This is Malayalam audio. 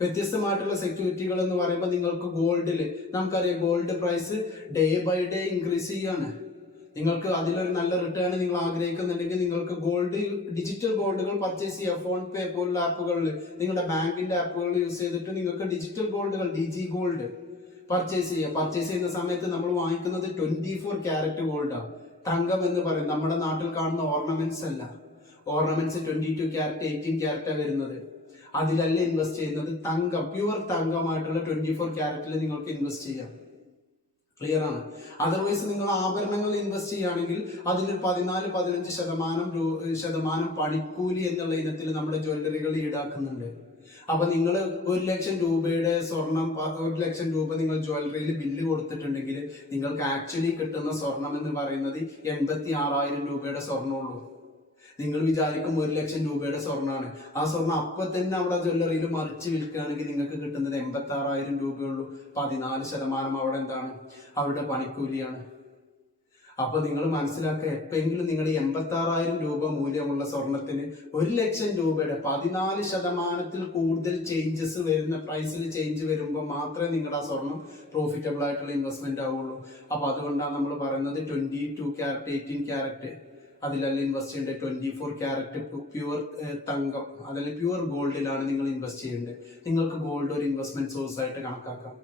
വ്യത്യസ്തമായിട്ടുള്ള സെക്യൂരിറ്റികൾ എന്ന് പറയുമ്പോൾ നിങ്ങൾക്ക് ഗോൾഡിൽ നമുക്കറിയാം gold price day by day increase ചെയ്യാണ്. നിങ്ങൾക്ക് അതിലൊരു നല്ല റിട്ടേൺ നിങ്ങൾ ആഗ്രഹിക്കുന്നുണ്ടെങ്കിൽ നിങ്ങൾക്ക് ഡിജിറ്റൽ ഗോൾഡുകൾ പർച്ചേസ് ചെയ്യുക. ഫോൺ പേ പോലുള്ള ആപ്പുകളിൽ നിങ്ങളുടെ ബാങ്കിന്റെ ആപ്പുകൾ യൂസ് ചെയ്തിട്ട് നിങ്ങൾക്ക് ഡിജിറ്റൽ ഗോൾഡുകൾ DG ഗോൾഡ് പർച്ചേസ് ചെയ്യുക. പർച്ചേസ് ചെയ്യുന്ന സമയത്ത് നമ്മൾ വാങ്ങിക്കുന്നത് 24 ക്യാരറ്റ് ഗോൾഡാണ്. തങ്കം എന്ന് പറയും നമ്മുടെ നാട്ടിൽ കാണുന്ന ഓർണമെന്റ്സ് അല്ല. ഓർണമെന്റ്സ് 22 ക്യാരറ്റ് 18 ക്യാരറ്റാണ് വരുന്നത്. അതിലല്ല ഇൻവെസ്റ്റ് ചെയ്യുന്നത്. തങ്കം, പ്യുവർ തങ്കമായിട്ടുള്ള 24 ക്യാരറ്റിൽ നിങ്ങൾക്ക് ഇൻവെസ്റ്റ് ചെയ്യാം. ക്ലിയർ ആണ്. അതർവൈസ് നിങ്ങൾ ആഭരണങ്ങൾ ഇൻവെസ്റ്റ് ചെയ്യുകയാണെങ്കിൽ അതിൽ 14-15% പണിക്കൂലി എന്നുള്ള ഇനത്തിൽ നമ്മുടെ ജ്വല്ലറികൾ ഈടാക്കുന്നുണ്ട്. അപ്പൊ നിങ്ങൾ 1 ലക്ഷം രൂപയുടെ സ്വർണം, 1 ലക്ഷം രൂപ നിങ്ങൾ ജ്വല്ലറിയിൽ ബില്ല് കൊടുത്തിട്ടുണ്ടെങ്കിൽ നിങ്ങൾക്ക് ആക്ച്വലി കിട്ടുന്ന സ്വർണം എന്ന് പറയുന്നത് 86,000 രൂപയുടെ സ്വർണ്ണമുള്ളൂ. നിങ്ങൾ വിചാരിക്കും 1 ലക്ഷം രൂപയുടെ സ്വർണ്ണമാണ്. ആ സ്വർണ്ണം അപ്പൊ തന്നെ അവിടെ ജ്വല്ലറിയിൽ മറിച്ച് വിൽക്കുകയാണെങ്കിൽ നിങ്ങൾക്ക് കിട്ടുന്നത് 86,000 രൂപയുള്ളൂ. 14% അവിടെ എന്താണ്, അവരുടെ പണിക്കൂലിയാണ്. അപ്പൊ നിങ്ങൾ മനസ്സിലാക്കുക, എപ്പോഴെങ്കിലും നിങ്ങൾ 86,000 രൂപ മൂല്യമുള്ള സ്വർണത്തിന് 1 ലക്ഷം രൂപയുടെ 14% കൂടുതൽ ചേഞ്ചസ് വരുന്ന പ്രൈസിൽ ചേഞ്ച് വരുമ്പോൾ മാത്രമേ നിങ്ങളുടെ ആ സ്വർണം പ്രോഫിറ്റബിൾ ആയിട്ടുള്ള ഇൻവെസ്റ്റ്മെന്റ് ആവുള്ളൂ. അപ്പൊ അതുകൊണ്ടാണ് നമ്മൾ പറയുന്നത് 22 ക്യാരറ്റ് 18 ക്യാരറ്റ് അതിലല്ല ഇൻവെസ്റ്റ് ചെയ്യേണ്ടത്. 24 ക്യാരറ്റ് പ്യുവർ തങ്കം, അതിൽ പ്യുവർ ഗോൾഡിലാണ് നിങ്ങൾ ഇൻവെസ്റ്റ് ചെയ്യേണ്ടത്. നിങ്ങൾക്ക് ഗോൾഡ് ഒരു ഇൻവെസ്റ്റ്മെന്റ് സോഴ്സ് ആയിട്ട് കണക്കാക്കാം.